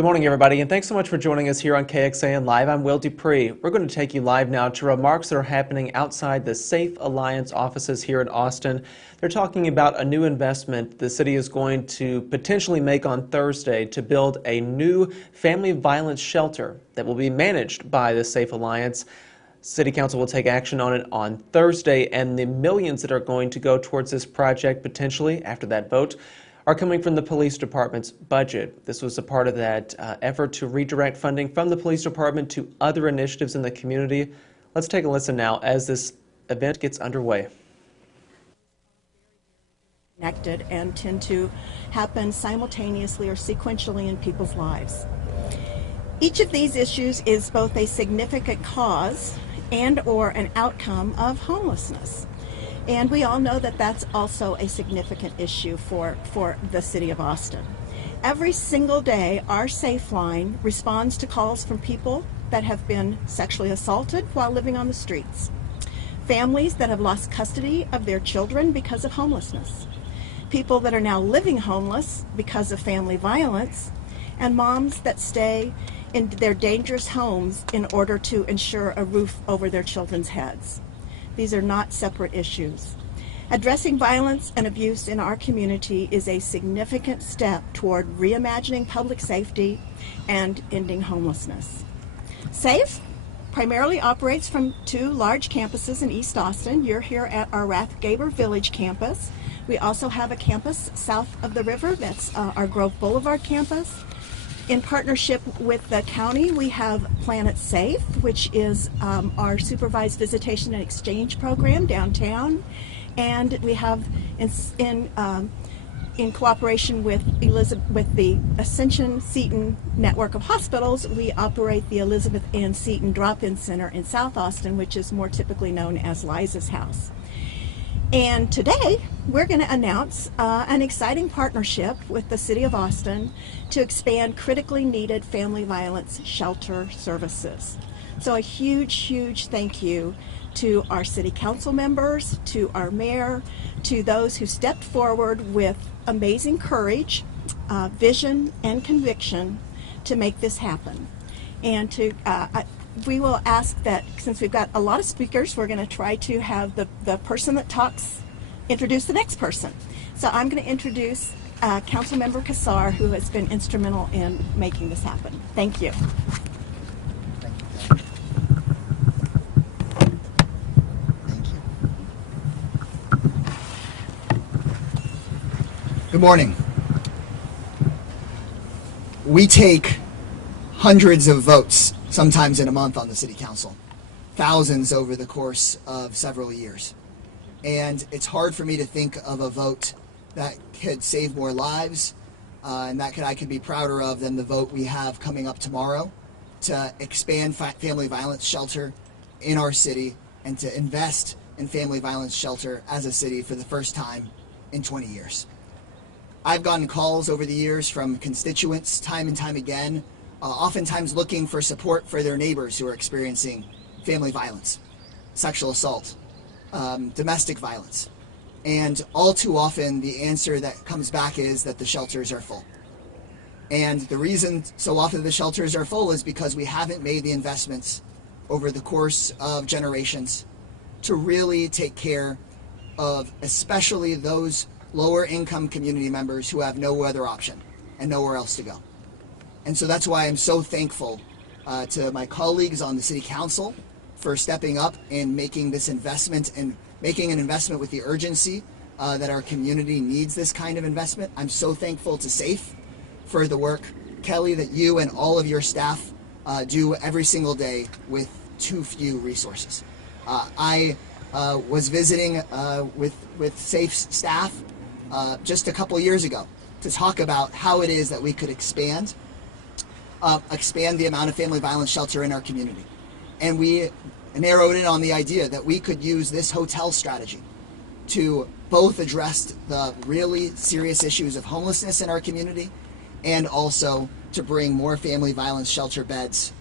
Good morning, everybody, and thanks so much for joining us here on KXAN Live. I'm Will Dupree. We're going to take you live now to remarks that are happening outside the Safe Alliance offices here in Austin. They're talking about a new investment the city is going to potentially make on Thursday to build a new family violence shelter that will be managed by the Safe Alliance. City Council will take action on it on Thursday, and the millions that are going to go towards this project potentially after that vote are coming from the police department's budget. This was a part of that effort to redirect funding from the police department to other initiatives in the community. Let's take a listen now as this event gets underway. Connected and tend to happen simultaneously or sequentially in people's lives. Each of these issues is both a significant cause and or an outcome of homelessness. And we all know that that's also a significant issue for the city of Austin. Every single day, our Safe Line responds to calls from people that have been sexually assaulted while living on the streets, families that have lost custody of their children because of homelessness, people that are now living homeless because of family violence, and moms that stay in their dangerous homes in order to ensure a roof over their children's heads. These are not separate issues. Addressing violence and abuse in our community is a significant step toward reimagining public safety and ending homelessness. SAFE primarily operates from two large campuses in East Austin. You're here at our Rathgaber Village campus. We also have a campus south of the river. That's our Grove Boulevard campus. In partnership with the county, we have Planet Safe, which is our supervised visitation and exchange program downtown, and we have in cooperation with the Ascension Seton network of hospitals, we operate the Elizabeth Ann Seton Drop-In Center in South Austin, which is more typically known as Liza's House. And today, we're going to announce an exciting partnership with the City of Austin to expand critically needed family violence shelter services. So a huge, huge thank you to our City Council members, to our mayor, to those who stepped forward with amazing courage, vision, and conviction to make this happen. And we will ask that, since we've got a lot of speakers, we're going to try to have the person that talks introduce the next person. So I'm going to introduce Councilmember Kassar, who has been instrumental in making this happen. Thank you. Thank you. Good morning. We take hundreds of votes sometimes in a month on the City Council, thousands over the course of several years. And it's hard for me to think of a vote that could save more lives and that I could be prouder of than the vote we have coming up tomorrow to expand family violence shelter in our city and to invest in family violence shelter as a city for the first time in 20 years. I've gotten calls over the years from constituents time and time again, oftentimes looking for support for their neighbors who are experiencing family violence, sexual assault, domestic violence. And all too often the answer that comes back is that the shelters are full. And the reason so often the shelters are full is because we haven't made the investments over the course of generations to really take care of especially those lower income community members who have no other option and nowhere else to go. And so that's why I'm so thankful to my colleagues on the City Council for stepping up and making this investment and making an investment with the urgency that our community needs this kind of investment. I'm so thankful to SAFE for the work, Kelly, that you and all of your staff do every single day with too few resources. I was visiting with SAFE's staff just a couple years ago to talk about how it is that we could expand the amount of family violence shelter in our community. And we narrowed in on the idea that we could use this hotel strategy to both address the really serious issues of homelessness in our community and also to bring more family violence shelter beds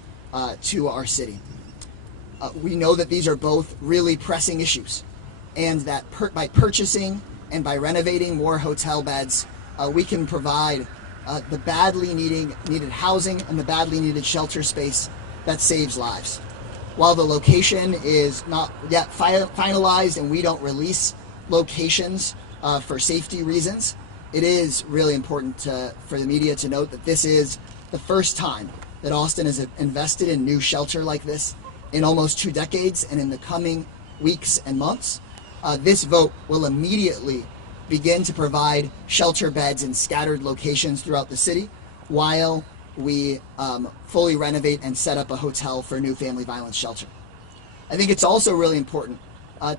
to our city. We know that these are both really pressing issues, and that by purchasing and by renovating more hotel beds, we can provide the badly needed housing and the badly needed shelter space that saves lives. While the location is not yet finalized and we don't release locations for safety reasons, it is really important for the media to note that this is the first time that Austin has invested in new shelter like this in almost 2 decades, and in the coming weeks and months, this vote will immediately begin to provide shelter beds in scattered locations throughout the city while we fully renovate and set up a hotel for new family violence shelter. I think it's also really important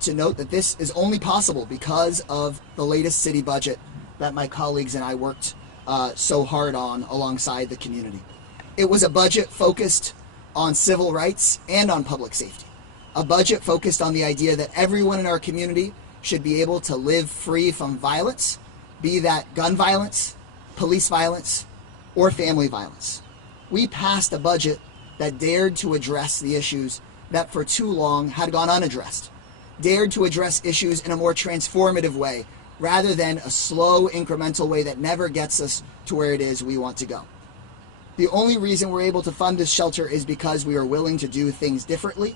to note that this is only possible because of the latest city budget that my colleagues and I worked so hard on alongside the community. It was a budget focused on civil rights and on public safety. A budget focused on the idea that everyone in our community should be able to live free from violence, be that gun violence, police violence, or family violence. We passed a budget that dared to address the issues that for too long had gone unaddressed, dared to address issues in a more transformative way rather than a slow, incremental way that never gets us to where it is we want to go. The only reason we're able to fund this shelter is because we are willing to do things differently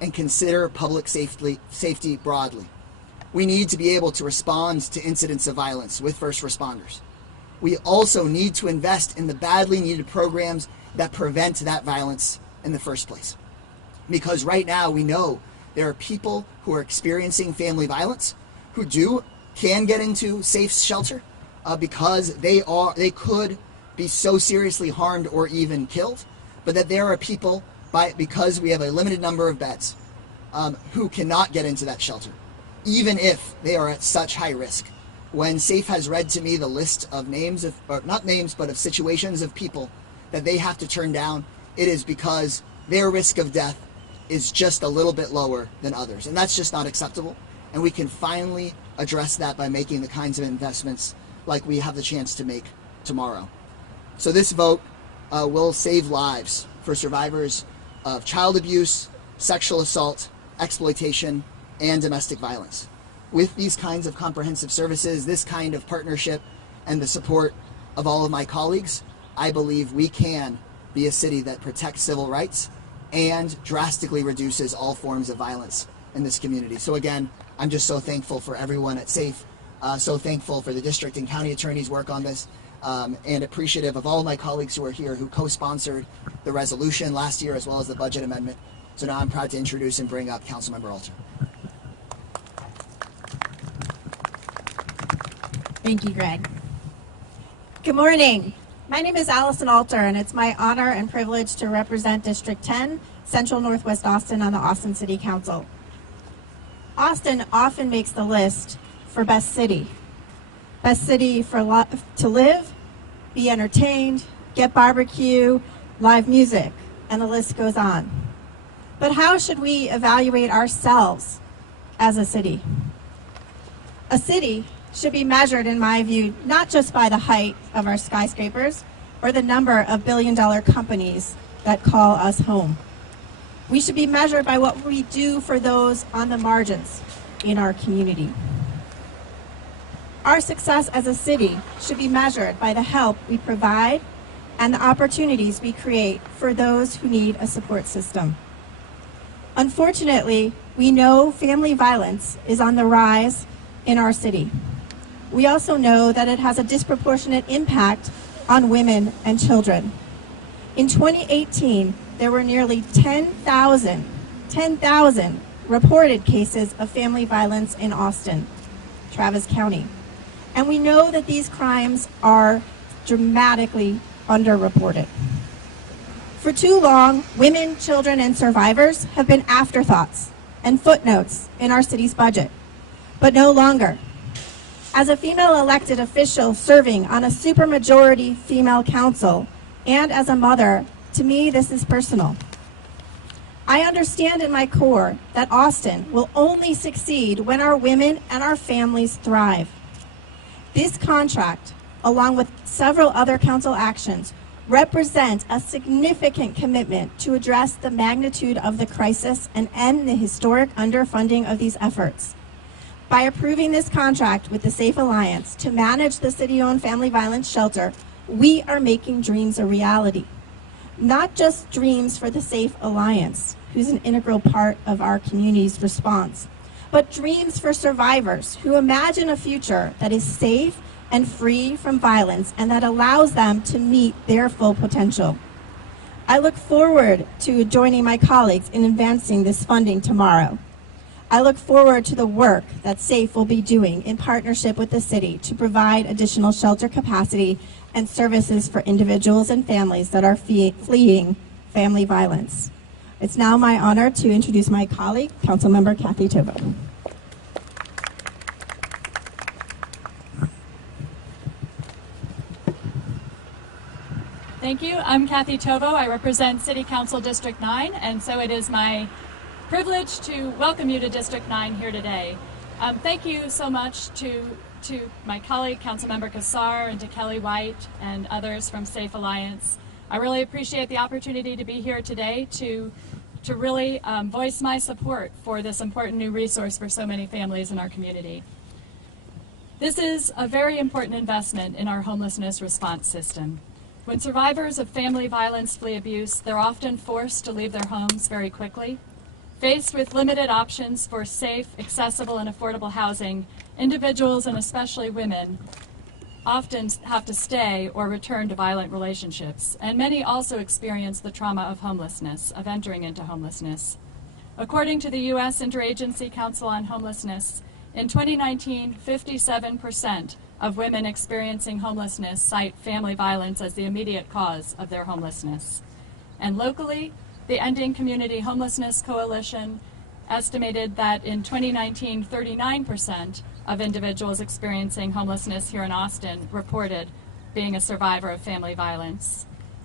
and consider public safety broadly. We need to be able to respond to incidents of violence with first responders. We also need to invest in the badly needed programs that prevent that violence in the first place. Because right now we know there are people who are experiencing family violence who can get into safe shelter because they could be so seriously harmed or even killed, but that there are people, because we have a limited number of beds, who cannot get into that shelter, even if they are at such high risk. When SAFE has read to me the list of of situations of people that they have to turn down, it is because their risk of death is just a little bit lower than others. And that's just not acceptable. And we can finally address that by making the kinds of investments like we have the chance to make tomorrow. So this vote will save lives for survivors of child abuse, sexual assault, exploitation, and domestic violence. With these kinds of comprehensive services, this kind of partnership, and the support of all of my colleagues, I believe we can be a city that protects civil rights and drastically reduces all forms of violence in this community. So again, I'm just so thankful for everyone at SAFE, so thankful for the district and county attorneys' work on this, and appreciative of all of my colleagues who are here who co-sponsored the resolution last year as well as the budget amendment. So now I'm proud to introduce and bring up Councilmember Alter. Thank you, Greg. Good morning. My name is Allison Alter, and it's my honor and privilege to represent District 10, Central Northwest Austin on the Austin City Council. Austin often makes the list for best city. Best city to live, be entertained, get barbecue, live music, and the list goes on. But how should we evaluate ourselves as a city? A city should be measured, in my view, not just by the height of our skyscrapers or the number of billion-dollar companies that call us home. We should be measured by what we do for those on the margins in our community. Our success as a city should be measured by the help we provide and the opportunities we create for those who need a support system. Unfortunately, we know family violence is on the rise in our city. We also know that it has a disproportionate impact on women and children. In 2018, there were nearly 10,000 reported cases of family violence in Austin, Travis County. And we know that these crimes are dramatically underreported. For too long, women, children, and survivors have been afterthoughts and footnotes in our city's budget, but no longer. As a female elected official serving on a supermajority female council, and as a mother, to me this is personal. I understand in my core that Austin will only succeed when our women and our families thrive. This contract, along with several other council actions, represent a significant commitment to address the magnitude of the crisis and end the historic underfunding of these efforts. By approving this contract with the SAFE Alliance to manage the city-owned family violence shelter, We are making dreams a reality. Not just dreams for the Safe Alliance, who's an integral part of our community's response, but dreams for survivors who imagine a future that is safe and free from violence and that allows them to meet their full potential. I look forward to joining my colleagues in advancing this funding tomorrow. I look forward to the work that SAFE will be doing in partnership with the city to provide additional shelter capacity and services for individuals and families that are fleeing family violence. It's now my honor to introduce my colleague, Councilmember Kathy Tovo. Thank you. I'm Kathy Tovo. I represent City Council District 9, and so it is my privilege to welcome you to District 9 here today. Thank you so much to my colleague, Councilmember Kassar, and to Kelly White and others from Safe Alliance. I really appreciate the opportunity to be here today to really voice my support for this important new resource for so many families in our community. This is a very important investment in our homelessness response system. When survivors of family violence flee abuse, they're often forced to leave their homes very quickly. Faced with limited options for safe, accessible, and affordable housing, individuals, and especially women, often have to stay or return to violent relationships, and many also experience the trauma of homelessness, of entering into homelessness. According to the U.S. Interagency Council on Homelessness, in 2019, 57% of women experiencing homelessness cite family violence as the immediate cause of their homelessness. And locally, the Ending Community Homelessness Coalition estimated that in 2019, 39% of individuals experiencing homelessness here in Austin reported being a survivor of family violence.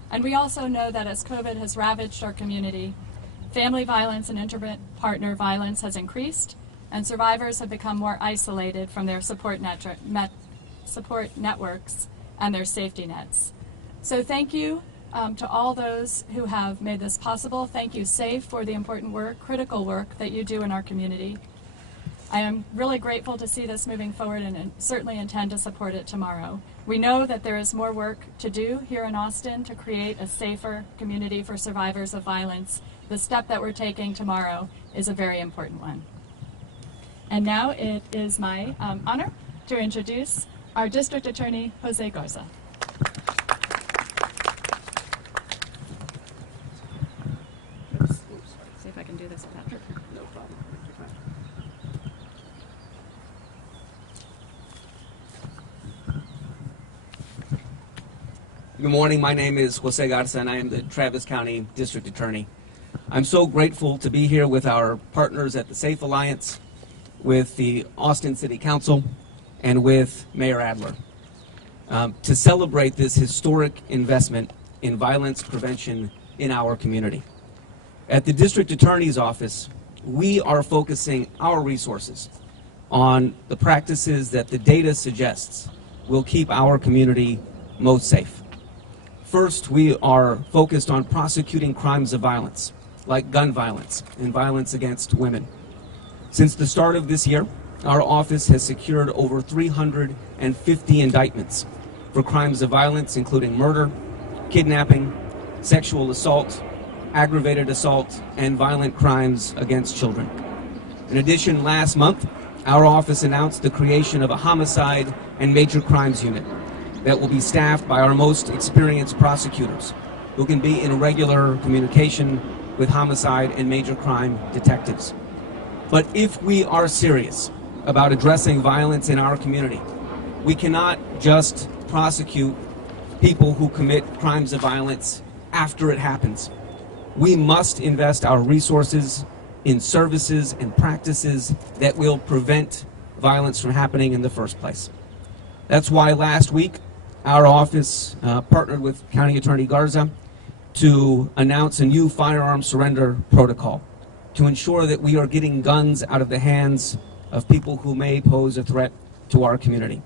And we also know that as COVID has ravaged our community, family violence and intimate partner violence has increased, and survivors have become more isolated from their support networks and their safety nets. So thank you to all those who have made this possible. Thank you, SAFE, for the important work, critical work that you do in our community. I am really grateful to see this moving forward and certainly intend to support it tomorrow. We know that there is more work to do here in Austin to create a safer community for survivors of violence. The step that we're taking tomorrow is a very important one. And now it is my honor to introduce our District Attorney, Jose Garza. See if I can do this without. No problem. Good morning. My name is Jose Garza, and I am the Travis County District Attorney. I'm so grateful to be here with our partners at the Safe Alliance, with the Austin City Council, and with Mayor Adler to celebrate this historic investment in violence prevention in our community. At the District Attorney's Office, we are focusing our resources on the practices that the data suggests will keep our community most safe. First, we are focused on prosecuting crimes of violence, like gun violence and violence against women. Since the start of this year, our office has secured over 350 indictments for crimes of violence, including murder, kidnapping, sexual assault, aggravated assault, and violent crimes against children. In addition, last month, our office announced the creation of a homicide and major crimes unit that will be staffed by our most experienced prosecutors, who can be in regular communication with homicide and major crime detectives. But if we are serious about addressing violence in our community, we cannot just prosecute people who commit crimes of violence after it happens. We must invest our resources in services and practices that will prevent violence from happening in the first place. That's why last week our office partnered with County Attorney Garza to announce a new firearm surrender protocol to ensure that we are getting guns out of the hands of people who may pose a threat to our community.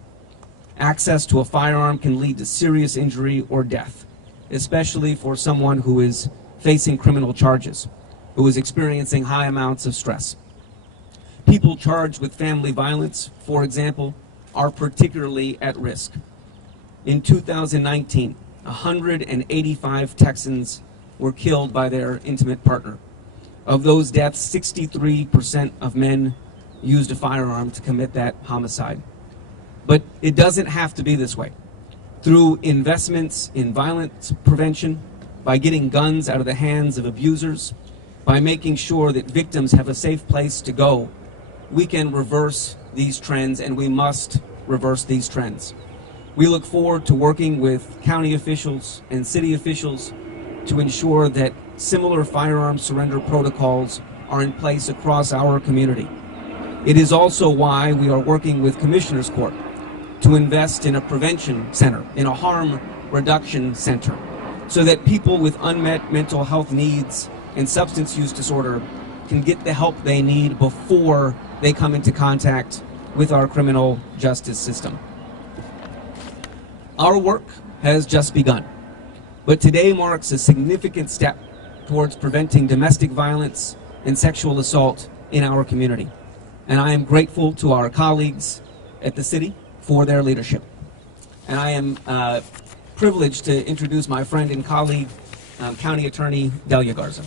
Access to a firearm can lead to serious injury or death, especially for someone who is facing criminal charges, who is experiencing high amounts of stress. People charged with family violence, for example, are particularly at risk. In 2019, 185 Texans were killed by their intimate partner. Of those deaths, 63% of men used a firearm to commit that homicide. But it doesn't have to be this way. Through investments in violence prevention, by getting guns out of the hands of abusers, by making sure that victims have a safe place to go, we can reverse these trends, and we must reverse these trends. We look forward to working with county officials and city officials to ensure that similar firearm surrender protocols are in place across our community. It is also why we are working with Commissioners Court to invest in a prevention center, in a harm reduction center, so that people with unmet mental health needs and substance use disorder can get the help they need before they come into contact with our criminal justice system. Our work has just begun, but today marks a significant step towards preventing domestic violence and sexual assault in our community. And I am grateful to our colleagues at the city for their leadership. And I am privileged to introduce my friend and colleague, County Attorney Nelia Garza.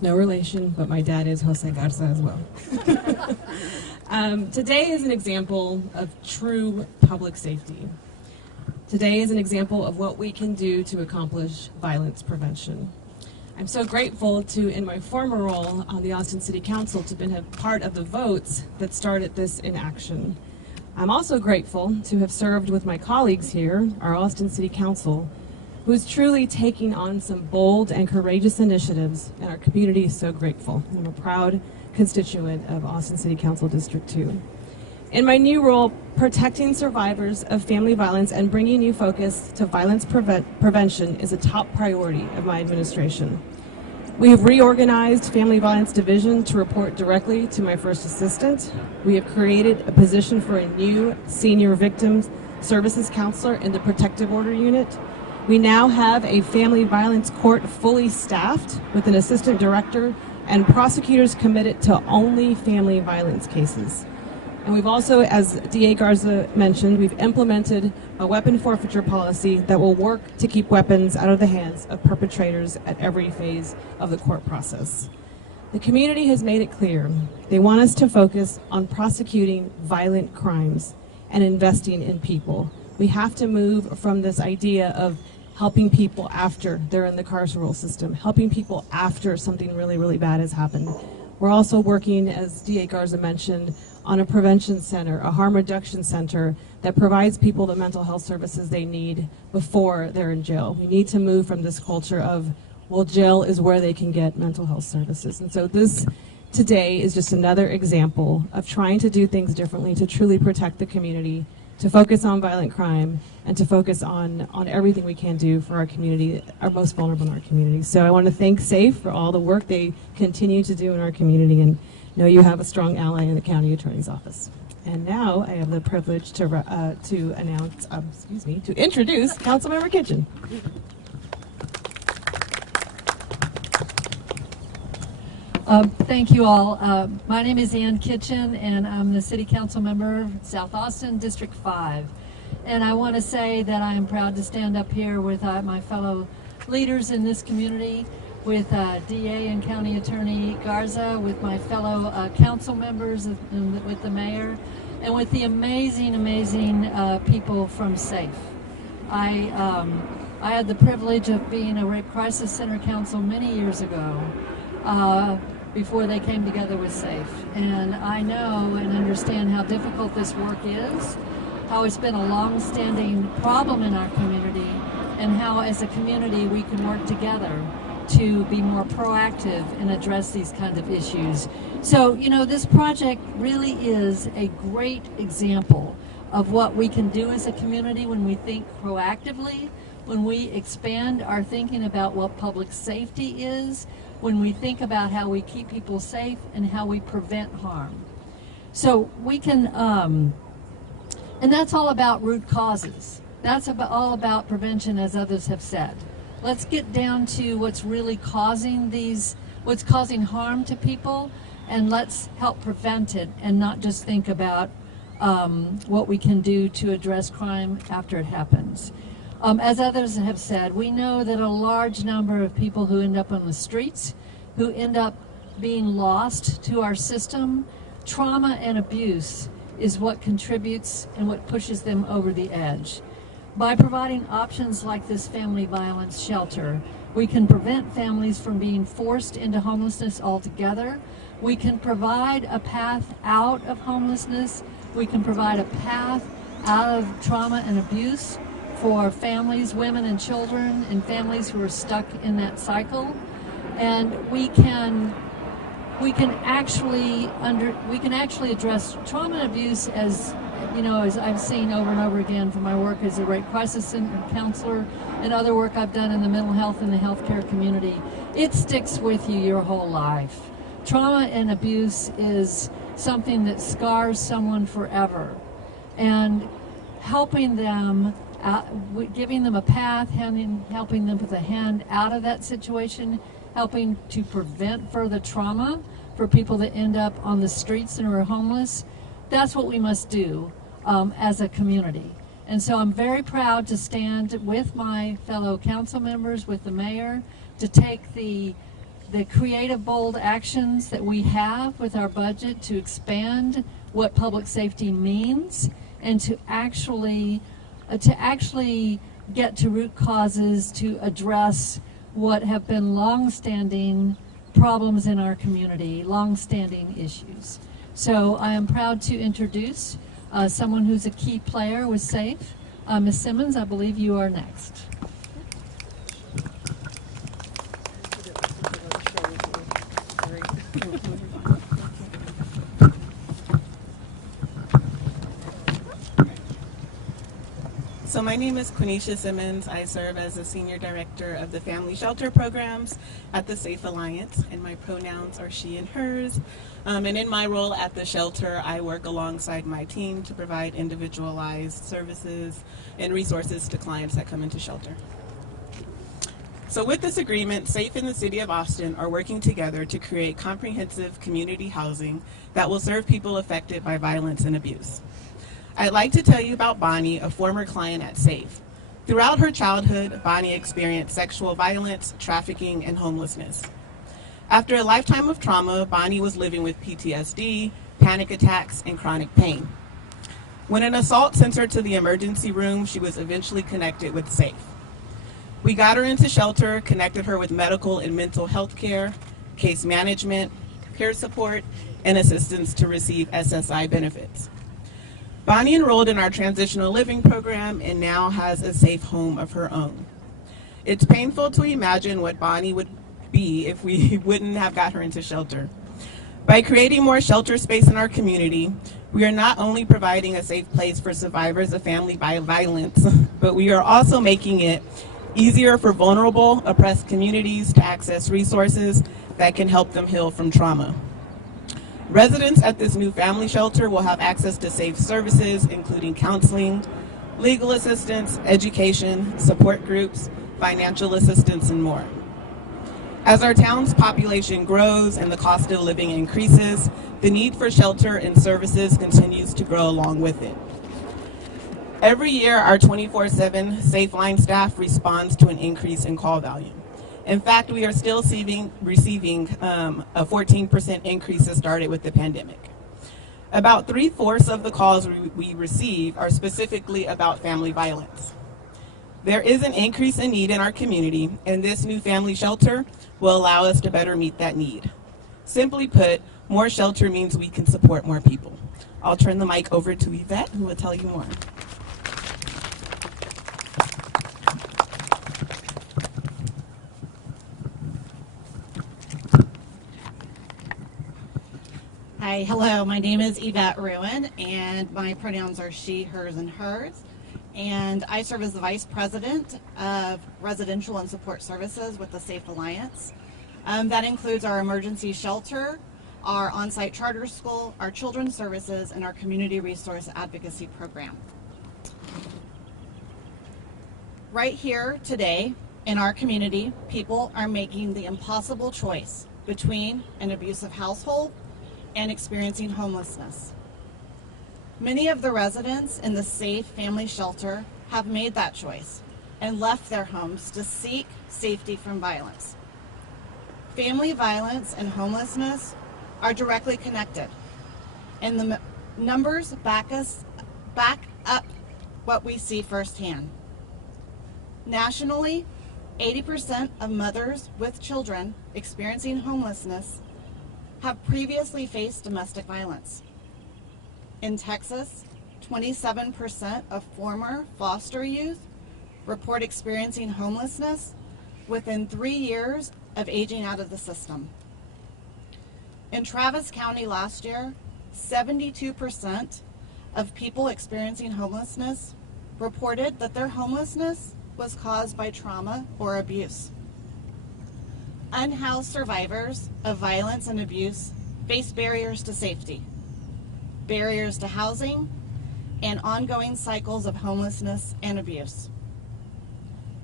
No relation, but my dad is Jose Garza as well. Today is an example of true public safety. Today is an example of what we can do to accomplish violence prevention. I'm so grateful to, in my former role on the Austin City Council, to have been a part of the votes that started this in action. I'm also grateful to have served with my colleagues here, our Austin City Council, who is truly taking on some bold and courageous initiatives, and our community is so grateful. I'm a proud constituent of Austin City Council District 2. In my new role, protecting survivors of family violence and bringing new focus to violence prevention is a top priority of my administration. We have reorganized Family Violence Division to report directly to my first assistant. We have created a position for a new senior victims services counselor in the protective order unit. We now have a family violence court fully staffed with an assistant director and prosecutors committed to only family violence cases. And we've also, as DA Garza mentioned, we've implemented a weapon forfeiture policy that will work to keep weapons out of the hands of perpetrators at every phase of the court process. The community has made it clear they want us to focus on prosecuting violent crimes and investing in people. We have to move from this idea of helping people after they're in the carceral system, helping people after something really, really bad has happened. We're also working, as DA Garza mentioned, on a prevention center, a harm reduction center that provides people the mental health services they need before they're in jail. We need to move from this culture of, well, jail is where they can get mental health services. And so this today is just another example of trying to do things differently to truly protect the community, to focus on violent crime, and to focus on everything we can do for our community, our most vulnerable in our community. So I want to thank SAFE for all the work they continue to do in our community, and know you have a strong ally in the County Attorney's Office. And now I have the privilege to introduce Councilmember Kitchen. Thank you all. My name is Ann Kitchen, and I'm the City Council member, South Austin, District 5. And I want to say that I am proud to stand up here with my fellow leaders in this community, with DA and County Attorney Garza, with my fellow council members, and with the mayor, and with the amazing, amazing people from SAFE. I had the privilege of being a Rape Crisis Center council many years ago, before they came together with SAFE. And I know and understand how difficult this work is, how it's been a long-standing problem in our community, and how as a community we can work together to be more proactive and address these kind of issues. So, you know, this project really is a great example of what we can do as a community when we think proactively, when we expand our thinking about what public safety is, when we think about how we keep people safe and how we prevent harm. So we can, and that's all about root causes. That's all about prevention, as others have said. Let's get down to what's really causing what's causing harm to people, and let's help prevent it and not just think about what we can do to address crime after it happens. As others have said, we know that a large number of people who end up on the streets, who end up being lost to our system, trauma and abuse is what contributes and what pushes them over the edge. By providing options like this family violence shelter, we can prevent families from being forced into homelessness altogether. We can provide a path out of homelessness. We can provide a path out of trauma and abuse for families, women and children, and families who are stuck in that cycle. And we can actually address trauma and abuse, as you know, as I've seen over and over again from my work as a rape crisis center counselor and other work I've done in the mental health and the healthcare community. It sticks with you your whole life. Trauma and abuse is something that scars someone forever, and helping them, giving them a path, helping them with a hand out of that situation, helping to prevent further trauma for people that end up on the streets and are homeless. That's what we must do as a community. And so I'm very proud to stand with my fellow council members, with the mayor, to take the creative, bold actions that we have with our budget to expand what public safety means, and to actually get to root causes, to address what have been long-standing problems in our community, long-standing issues. So I am proud to introduce someone who's a key player with SAFE. Ms. Simmons, I believe you are next. So my name is Quenisha Simmons. I serve as the Senior Director of the Family Shelter Programs at the Safe Alliance, and my pronouns are she and hers. And in my role at the shelter, I work alongside my team to provide individualized services and resources to clients that come into shelter. So with this agreement, SAFE and the City of Austin are working together to create comprehensive community housing that will serve people affected by violence and abuse. I'd like to tell you about Bonnie, a former client at SAFE. Throughout her childhood, Bonnie experienced sexual violence, trafficking, and homelessness. After a lifetime of trauma, Bonnie was living with PTSD, panic attacks, and chronic pain. When an assault sent her to the emergency room, she was eventually connected with SAFE. We got her into shelter, connected her with medical and mental health care, case management, peer support, and assistance to receive SSI benefits. Bonnie enrolled in our transitional living program and now has a safe home of her own. It's painful to imagine what Bonnie would be if we wouldn't have got her into shelter. By creating more shelter space in our community, we are not only providing a safe place for survivors of family violence, but we are also making it easier for vulnerable, oppressed communities to access resources that can help them heal from trauma. Residents at this new family shelter will have access to safe services, including counseling, legal assistance, education, support groups, financial assistance, and more. As our town's population grows and the cost of living increases, the need for shelter and services continues to grow along with it. Every year, our 24/7 Safe Line staff responds to an increase in call volume. In fact, we are still receiving a 14% increase that started with the pandemic. About 3/4 of the calls we receive are specifically about family violence. There is an increase in need in our community, and this new family shelter will allow us to better meet that need. Simply put, more shelter means we can support more people. I'll turn the mic over to Yvette, who will tell you more. Hi, hello, my name is Yvette Ruin, and my pronouns are she, hers, and hers. And I serve as the Vice President of Residential and Support Services with the Safe Alliance. That includes our emergency shelter, our on-site charter school, our children's services, and our community resource advocacy program. Right here today in our community, people are making the impossible choice between an abusive household and experiencing homelessness. Many of the residents in the Safe Family Shelter have made that choice and left their homes to seek safety from violence. Family violence and homelessness are directly connected, and the numbers back up what we see firsthand. Nationally, 80% of mothers with children experiencing homelessness have previously faced domestic violence. In Texas, 27% of former foster youth report experiencing homelessness within 3 years of aging out of the system. In Travis County last year, 72% of people experiencing homelessness reported that their homelessness was caused by trauma or abuse. Unhoused survivors of violence and abuse face barriers to safety, barriers to housing, and ongoing cycles of homelessness and abuse.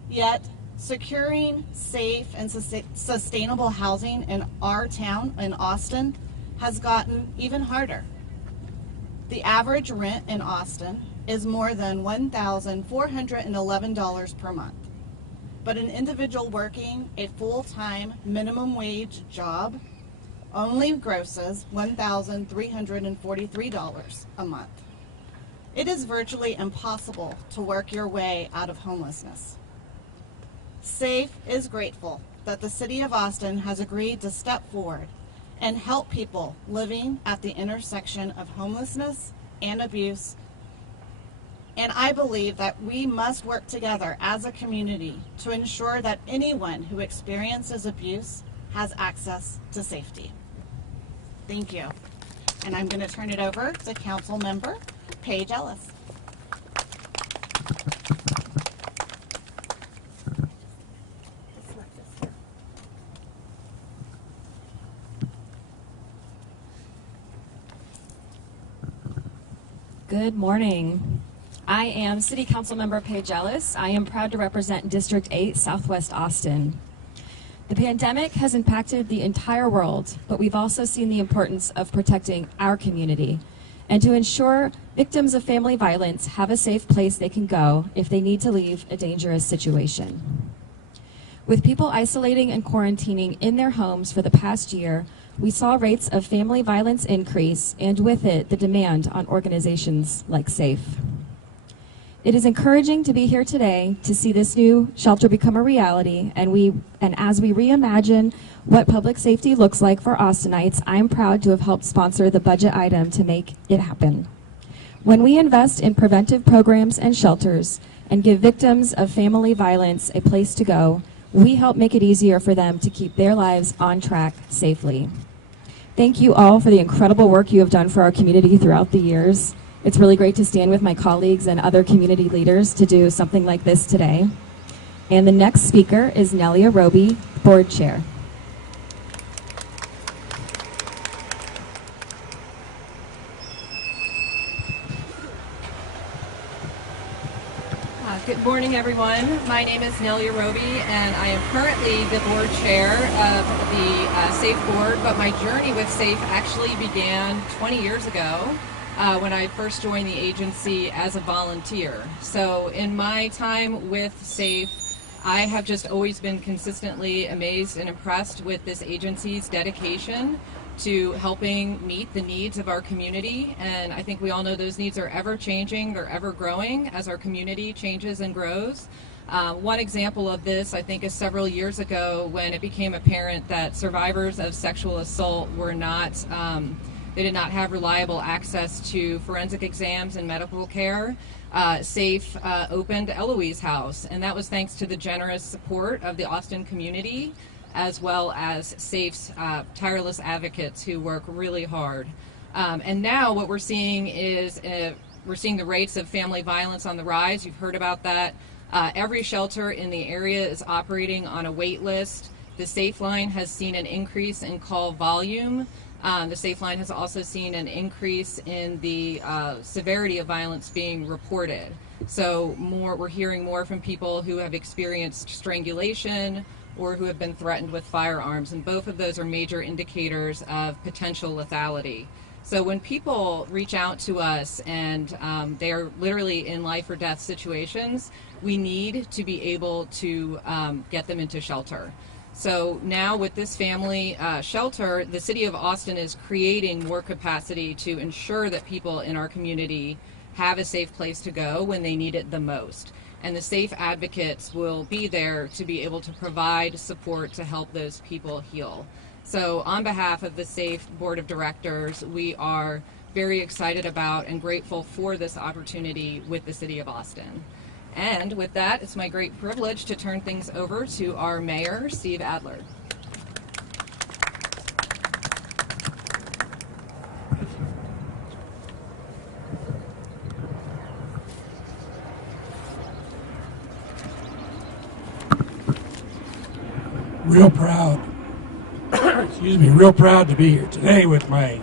Yet, securing safe and sustainable housing in our town, in Austin, has gotten even harder. The average rent in Austin is more than $1,411 per month, but an individual working a full-time minimum wage job only grosses $1,343 a month. It is virtually impossible to work your way out of homelessness. SAFE is grateful that the City of Austin has agreed to step forward and help people living at the intersection of homelessness and abuse. And I believe that we must work together as a community to ensure that anyone who experiences abuse has access to safety. Thank you. And I'm going to turn it over to Council Member Paige Ellis. Good morning. I am City Council Member Paige Ellis. I am proud to represent District 8, Southwest Austin. The pandemic has impacted the entire world, but we've also seen the importance of protecting our community and to ensure victims of family violence have a safe place they can go if they need to leave a dangerous situation. With people isolating and quarantining in their homes for the past year, we saw rates of family violence increase, and with it, the demand on organizations like SAFE. It is encouraging to be here today to see this new shelter become a reality, and as we reimagine what public safety looks like for Austinites, I'm proud to have helped sponsor the budget item to make it happen. When we invest in preventive programs and shelters and give victims of family violence a place to go, we help make it easier for them to keep their lives on track safely. Thank you all for the incredible work you have done for our community throughout the years. It's really great to stand with my colleagues and other community leaders to do something like this today. And the next speaker is Nelia Roby, Board Chair. Good morning, everyone. My name is Nelia Roby, and I am currently the board chair of the SAFE board, but my journey with SAFE actually began 20 years ago when I first joined the agency as a volunteer. So in my time with SAFE, I have just always been consistently amazed and impressed with this agency's dedication to helping meet the needs of our community, and I think we all know those needs are ever changing, they're ever growing as our community changes and grows. One example of this, I think, is several years ago when it became apparent that survivors of sexual assault were not, they did not have reliable access to forensic exams and medical care. SAFE opened Eloise House, and that was thanks to the generous support of the Austin community, as well as SAFE's tireless advocates who work really hard. And now what we're seeing is we're seeing the rates of family violence on the rise. You've heard about that. Every shelter in the area is operating on a wait list. The SAFE line has seen an increase in call volume. The SAFE line has also seen an increase in the severity of violence being reported. So we're hearing more from people who have experienced strangulation, or who have been threatened with firearms, and both of those are major indicators of potential lethality. So when people reach out to us and they are literally in life or death situations, we need to be able to get them into shelter. So now with this family shelter, the City of Austin is creating more capacity to ensure that people in our community have a safe place to go when they need it the most. And the SAFE advocates will be there to be able to provide support to help those people heal. So on behalf of the SAFE Board of Directors, we are very excited about and grateful for this opportunity with the City of Austin. And with that, it's my great privilege to turn things over to our Mayor, Steve Adler. Real proud, real proud to be here today with my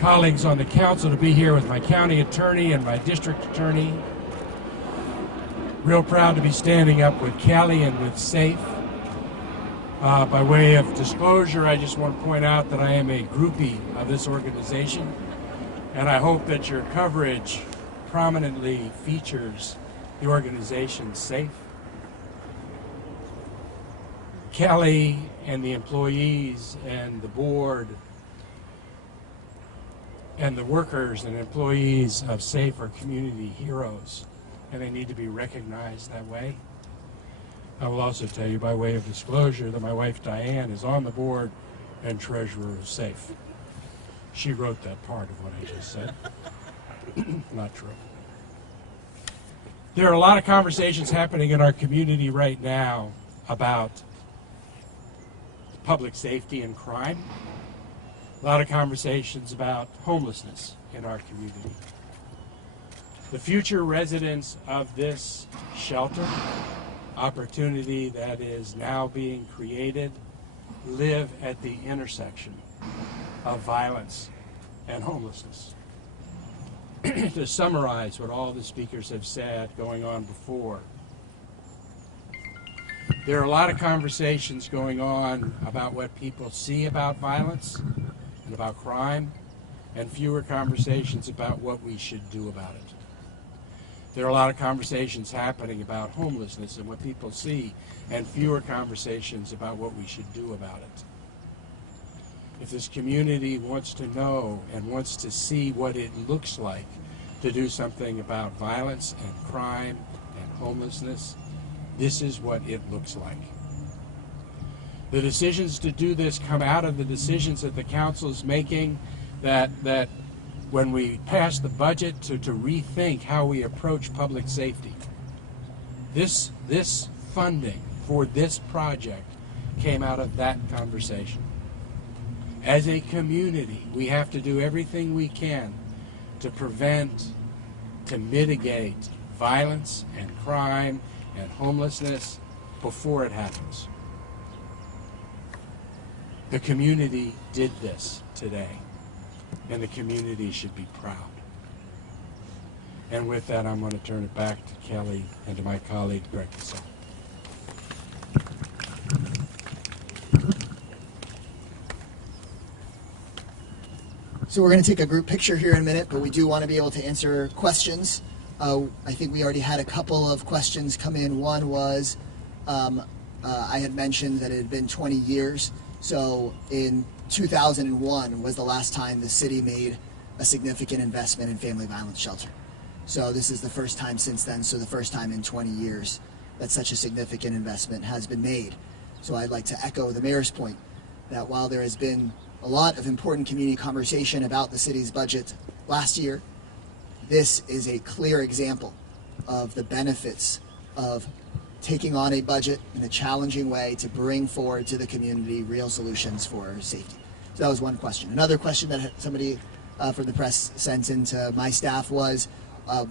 colleagues on the council, to be here with my county attorney and my district attorney. Real proud to be standing up with Kelly and with SAFE. By way of disclosure, I just want to point out that I am a groupie of this organization, and I hope that your coverage prominently features the organization SAFE. Kelly and the employees and the board and the workers and employees of SAFE are community heroes, and they need to be recognized that way. I will also tell you by way of disclosure that my wife Diane is on the board and treasurer of SAFE. She wrote that part of what I just said. Not true. There are a lot of conversations happening in our community right now about public safety and crime. A lot of conversations about homelessness in our community. The future residents of this shelter, opportunity that is now being created, live at the intersection of violence and homelessness. To summarize what all the speakers have said going on before, there are a lot of conversations going on about what people see about violence and about crime, and fewer conversations about what we should do about it. There are a lot of conversations happening about homelessness and what people see, and fewer conversations about what we should do about it. If this community wants to know and wants to see what it looks like to do something about violence and crime and homelessness, this is what it looks like. The decisions to do this come out of the decisions that the council is making, that when we pass the budget to rethink how we approach public safety. This funding for this project came out of that conversation. As a community, we have to do everything we can to prevent, to mitigate violence and crime and homelessness before it happens. The community did this today, and the community should be proud. And with that, I'm going to turn it back to Kelly and to my colleague, Greg Cassell. So we're going to take a group picture here in a minute, but we do want to be able to answer questions. I think we already had a couple of questions come in. One was, I had mentioned that it had been 20 years. So in 2001 was the last time the city made a significant investment in family violence shelter. So this is the first time since then, so the first time in 20 years that such a significant investment has been made. So I'd like to echo the mayor's point that while there has been a lot of important community conversation about the city's budget last year, this is a clear example of the benefits of taking on a budget in a challenging way to bring forward to the community real solutions for safety. So that was one question. Another question that somebody from the press sent into my staff was, I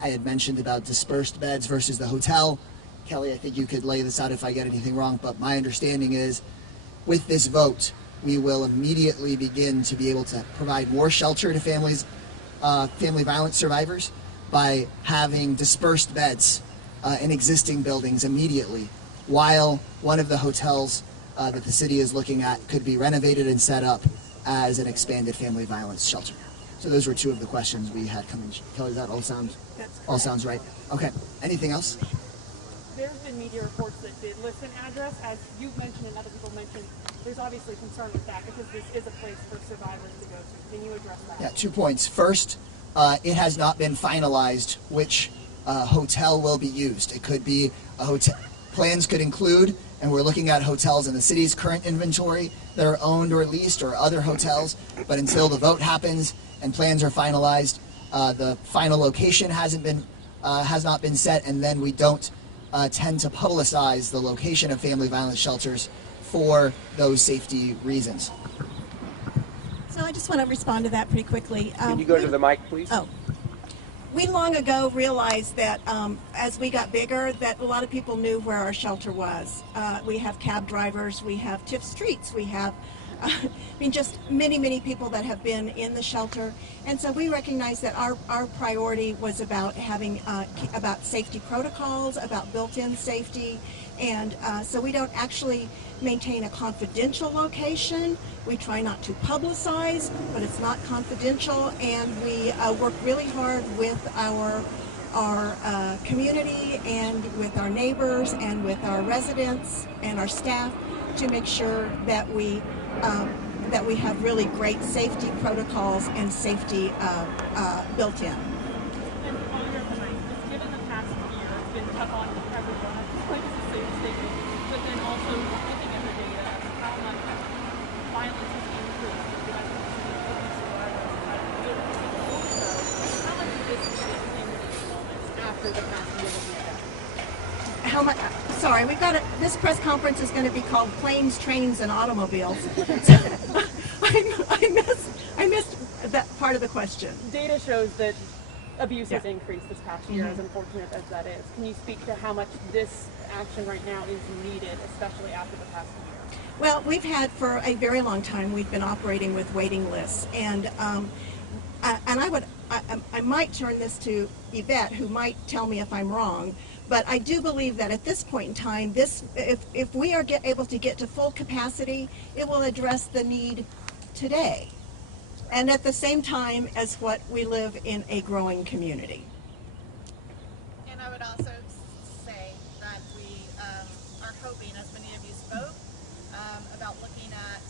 had mentioned about dispersed beds versus the hotel. Kelly, I think you could lay this out if I get anything wrong, but my understanding is with this vote, we will immediately begin to be able to provide more shelter to families, family violence survivors, by having dispersed beds in existing buildings immediately while one of the hotels that the city is looking at could be renovated and set up as an expanded family violence shelter. So those were two of the questions we had coming. Kelly, does that all sounds right? Okay. Anything else? There's been media reports that did list an address, as you've mentioned and other people mentioned. There's obviously concern with that because this is a place for survivors to go to. Can you address that? Yeah, 2 points. First, it has not been finalized which hotel will be used. It could be a hotel. Plans could include, and we're looking at hotels in the city's current inventory that are owned or leased, or other hotels. But until the vote happens and plans are finalized, the final location has not been set, and then we don't tend to publicize the location of family violence shelters for those safety reasons. So I just want to respond to that pretty quickly. Can you go to the mic, please? Oh. We long ago realized that as we got bigger, that a lot of people knew where our shelter was. We have cab drivers, we have TIF streets, we have just many people that have been in the shelter. And so we recognized that our priority was about having about safety protocols, about built-in safety. And so we don't actually maintain a confidential location. We try not to publicize, but it's not confidential. And we work really hard with our community and with our neighbors and with our residents and our staff to make sure that we have really great safety protocols and safety built in. And while you're at the mic, just given the past year, it's been tough on everyone, quite as a safe statement, but then also looking at the data as to how much violence has increased as we see other survivors have deal with it. Also, how much of this needed in these moments after the past year of the event? How much? Sorry, this press conference is going to be called Planes, Trains, and Automobiles. I missed that part of the question. Data shows that abuse has increased this past year, as unfortunate as that is. Can you speak to how much this action right now is needed, especially after the past year? Well, we've had for a very long time, we've been operating with waiting lists, and I might turn this to Yvette, who might tell me if I'm wrong, but I do believe that at this point in time, if we are able to get to full capacity, it will address the need today, and at the same time as what we live in a growing community. And I would also say that we are hoping, as many of you spoke, about looking at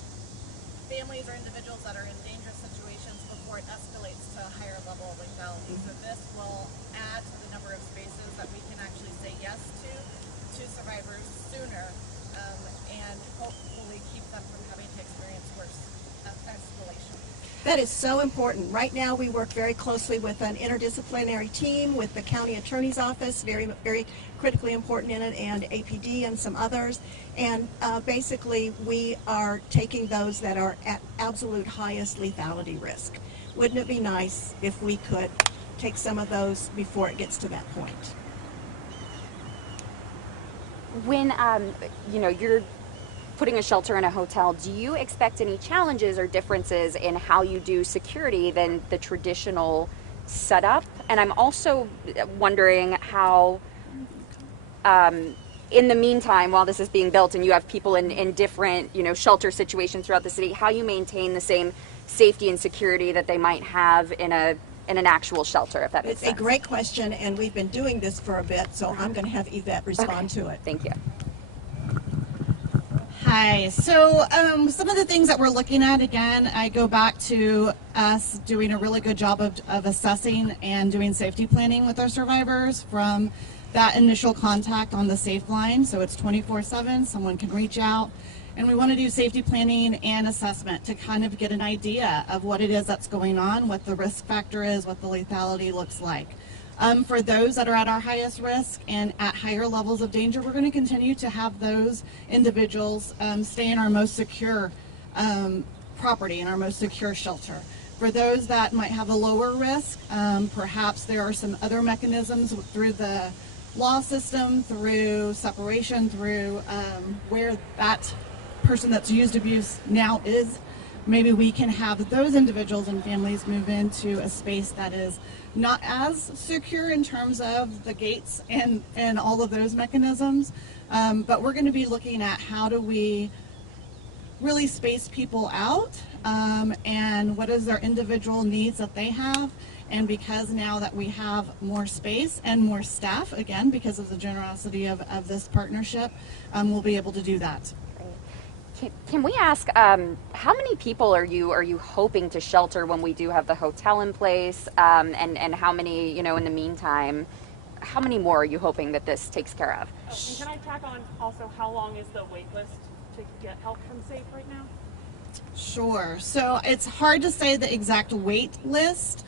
families or individuals that are in dangerous situations before it escalates to a higher level of lethality. So this will add to the number of spaces that we can actually say yes to survivors sooner, and hopefully keep them from having to experience worse escalation. That is so important. Right now we work very closely with an interdisciplinary team with the county attorney's office, very critically important in it, and APD and some others. And basically we are taking those that are at absolute highest lethality risk. Wouldn't it be nice if we could take some of those before it gets to that point? When you're putting a shelter in a hotel, do you expect any challenges or differences in how you do security than the traditional setup? And I'm also wondering how, in the meantime, while this is being built and you have people in different, shelter situations throughout the city, how you maintain the same safety and security that they might have in an actual shelter, if that makes sense. It's a great question, and we've been doing this for a bit, so I'm going to have Yvette respond to it. Thank you. Hi. So some of the things that we're looking at, again, I go back to us doing a really good job of assessing and doing safety planning with our survivors from that initial contact on the Safe line. So it's 24/7, someone can reach out. And we want to do safety planning and assessment to kind of get an idea of what it is that's going on, what the risk factor is, what the lethality looks like. For those that are at our highest risk and at higher levels of danger, we're going to continue to have those individuals stay in our most secure property, in our most secure shelter. For those that might have a lower risk, perhaps there are some other mechanisms through the law system, through separation, through where that person that's used abuse now is. maybe we can have those individuals and families move into a space that is not as secure in terms of the gates and all of those mechanisms. But we're going to be looking at how do we really space people out, and what is their individual needs that they have. And because now that we have more space and more staff, again, because of the generosity of this partnership, we'll be able to do that. Can we ask, how many people are you hoping to shelter when we do have the hotel in place, and how many, in the meantime, how many more are you hoping that this takes care of? Oh, and can I tack on also, how long is the wait list to get help from SAFE right now? Sure. So it's hard to say the exact wait list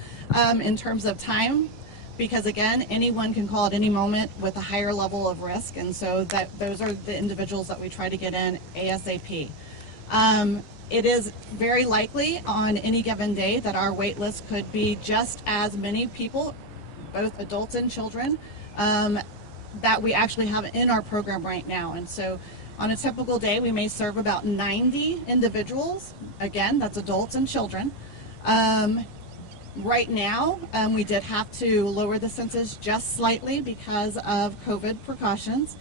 in terms of time, because again, anyone can call at any moment with a higher level of risk, and so those are the individuals that we try to get in ASAP. It is very likely on any given day that our wait list could be just as many people, both adults and children, that we actually have in our program right now. And so on a typical day, we may serve about 90 individuals. Again, that's adults and children. Right now, we did have to lower the census just slightly because of COVID precautions.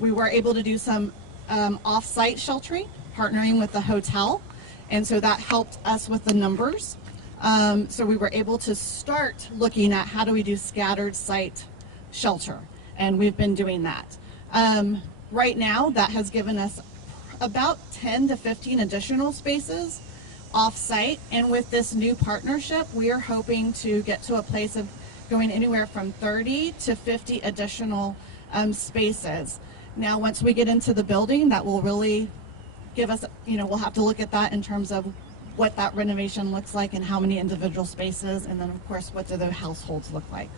We were able to do some off-site sheltering, partnering with the hotel, and so that helped us with the numbers. So we were able to start looking at how do we do scattered site shelter, and we've been doing that. Right now, that has given us about 10 to 15 additional spaces off-site, and with this new partnership, we are hoping to get to a place of going anywhere from 30 to 50 additional spaces. Now, once we get into the building, that will really give us, we'll have to look at that in terms of what that renovation looks like and how many individual spaces, and then of course, what do the households look like.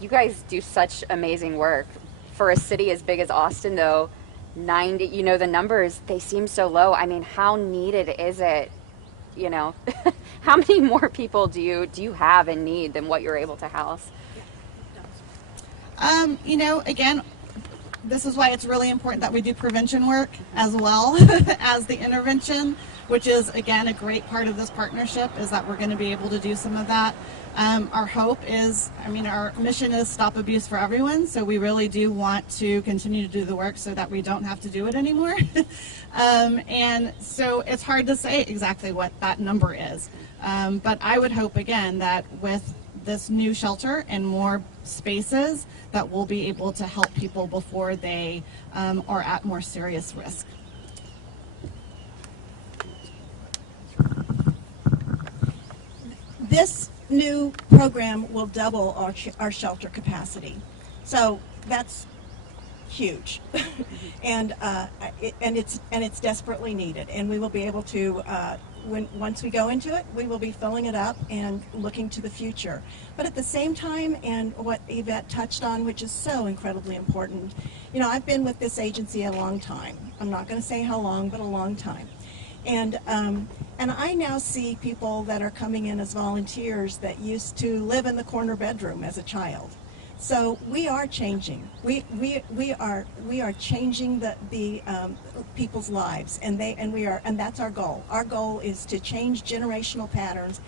You guys do such amazing work. For a city as big as Austin, though, 90, the numbers, they seem so low. I mean, how needed is it? How many more people do you have in need than what you're able to house? Again, this is why it's really important that we do prevention work as well as the intervention, which is, again, a great part of this partnership, is that we're going to be able to do some of that. Our hope is, our mission is stop abuse for everyone, so we really do want to continue to do the work so that we don't have to do it anymore. And so it's hard to say exactly what that number is. But I would hope, again, that with this new shelter and more spaces, that we'll be able to help people before they are at more serious risk. This new program will double our shelter capacity, so that's huge, and it's desperately needed. And we will be able to, once we go into it, we will be filling it up and looking to the future. But at the same time, and what Yvette touched on, which is so incredibly important, I've been with this agency a long time. I'm not going to say how long, but a long time. And I now see people that are coming in as volunteers that used to live in the corner bedroom as a child. So we are changing. We are changing the people's lives, and that's our goal. Our goal is to change generational patterns,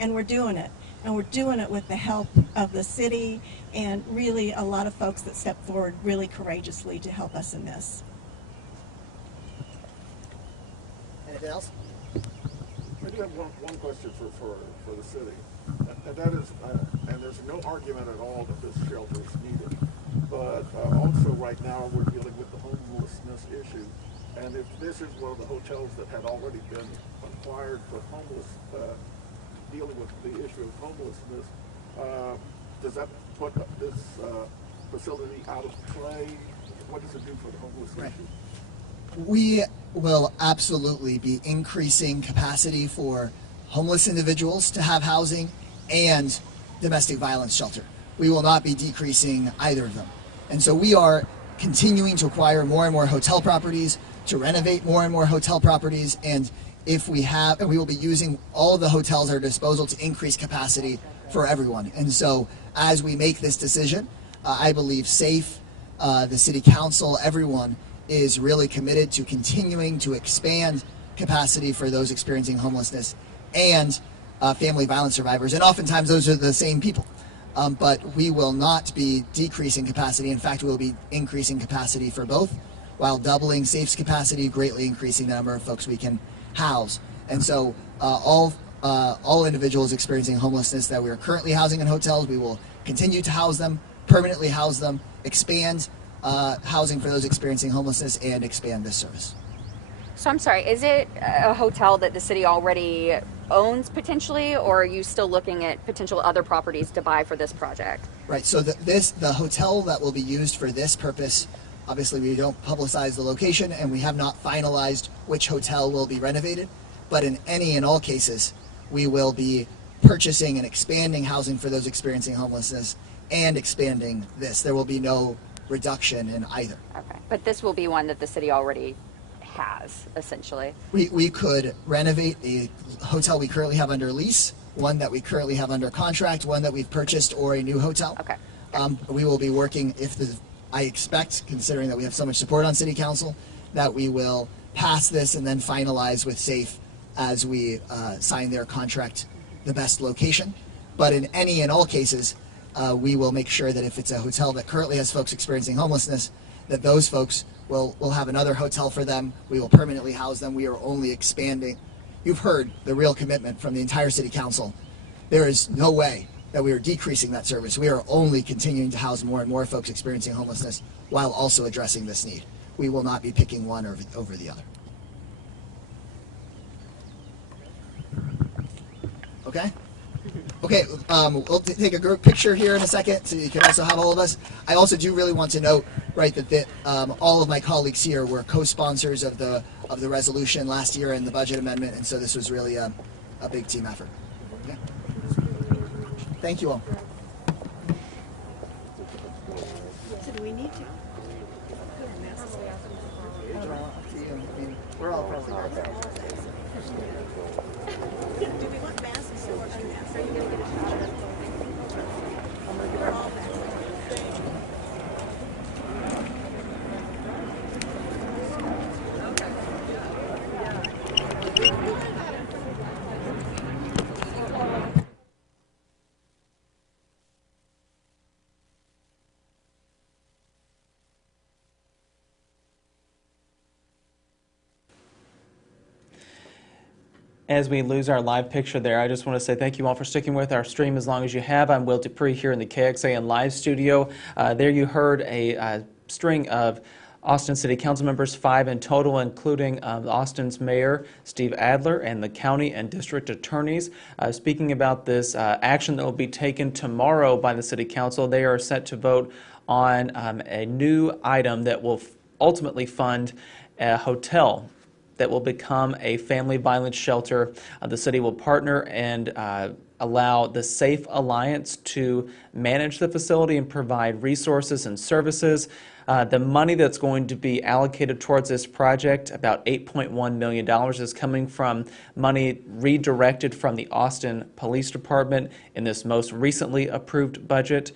and we're doing it. And we're doing it with the help of the city and really a lot of folks that step forward really courageously to help us in this. Anything else? I do have one question for the city, and that is, and there's no argument at all that this shelter is needed, but also right now we're dealing with the homelessness issue, and if this is one of the hotels that had already been acquired for dealing with the issue of homelessness, does that put this facility out of play? What does it do for the homeless issue? We will absolutely be increasing capacity for homeless individuals to have housing and domestic violence shelter. We will not be decreasing either of them. And so we are continuing to acquire more and more hotel properties, to renovate more and more hotel properties, and we will be using all of the hotels at our disposal to increase capacity for everyone. And so as we make this decision, I believe SAFE, the City Council, everyone is really committed to continuing to expand capacity for those experiencing homelessness and family violence survivors. And oftentimes those are the same people. But we will not be decreasing capacity. In fact, we will be increasing capacity for both, while doubling SAFE's capacity, greatly increasing the number of folks we can house. And so all individuals experiencing homelessness that we are currently housing in hotels, we will continue to house them, permanently house them, expand housing for those experiencing homelessness, and expand this service. So I'm sorry, is it a hotel that the city already owns potentially, or are you still looking at potential other properties to buy for this project? Right, so the hotel that will be used for this purpose, obviously we don't publicize the location and we have not finalized which hotel will be renovated, but in any and all cases, we will be purchasing and expanding housing for those experiencing homelessness and expanding this. There will be no reduction in either. Okay, but this will be one that the city already has, essentially. We could renovate a hotel we currently have under lease, one that we currently have under contract, one that we've purchased, or a new hotel. Okay. We will be working, I expect, considering that we have so much support on City Council, that we will pass this and then finalize with SAFE as we sign their contract, the best location. But in any and all cases, we will make sure that if it's a hotel that currently has folks experiencing homelessness, that those folks will have another hotel for them. We will permanently house them. We are only expanding. You've heard the real commitment from the entire City Council. There is no way that we are decreasing that service. We are only continuing to house more and more folks experiencing homelessness while also addressing this need. We will not be picking one over the other. Okay? Okay, we'll take a group picture here in a second, so you can also have all of us. I also do really want to note, right, that all of my colleagues here were co-sponsors of the resolution last year and the budget amendment, and so this was really a big team effort. Okay? Thank you all. So do we need to? We're all present. Do we want masks or unmasked? Are you going to get a picture? We're all As we lose our live picture there, I just want to say thank you all for sticking with our stream as long as you have. I'm Will Dupree here in the KXAN live studio. There you heard a string of Austin City Council members, 5 in total, including Austin's Mayor, Steve Adler, and the county and district attorneys, speaking about this action that will be taken tomorrow by the City Council. They are set to vote on a new item that will ultimately fund a hotel that will become a family violence shelter. The city will partner and allow the Safe Alliance to manage the facility and provide resources and services. The money that's going to be allocated towards this project, about $8.1 million, is coming from money redirected from the Austin Police Department in this most recently approved budget.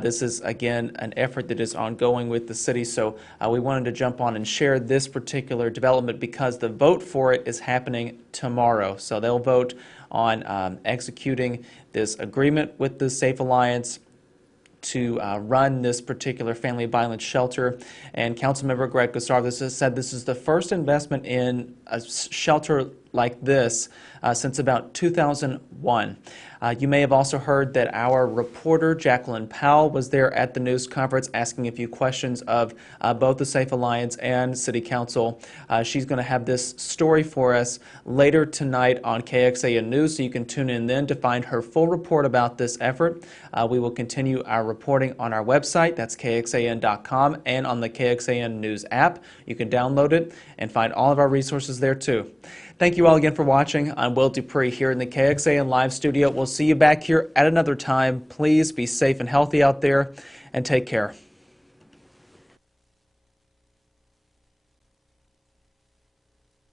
This is, again, an effort that is ongoing with the city, so we wanted to jump on and share this particular development because the vote for it is happening tomorrow. So they'll vote on executing this agreement with the Safe Alliance to run this particular family violence shelter. And Councilmember Greg Gosar has said this is the first investment in a shelter like this since about 2001. You may have also heard that our reporter, Jacqueline Powell, was there at the news conference asking a few questions of both the Safe Alliance and City Council. She's going to have this story for us later tonight on KXAN News, so you can tune in then to find her full report about this effort. We will continue our reporting on our website, that's KXAN.com, and on the KXAN News app. You can download it and find all of our resources there too. Thank you all again for watching. I'm Will Dupree here in the KXAN live studio. We'll see you back here at another time. Please be safe and healthy out there and take care.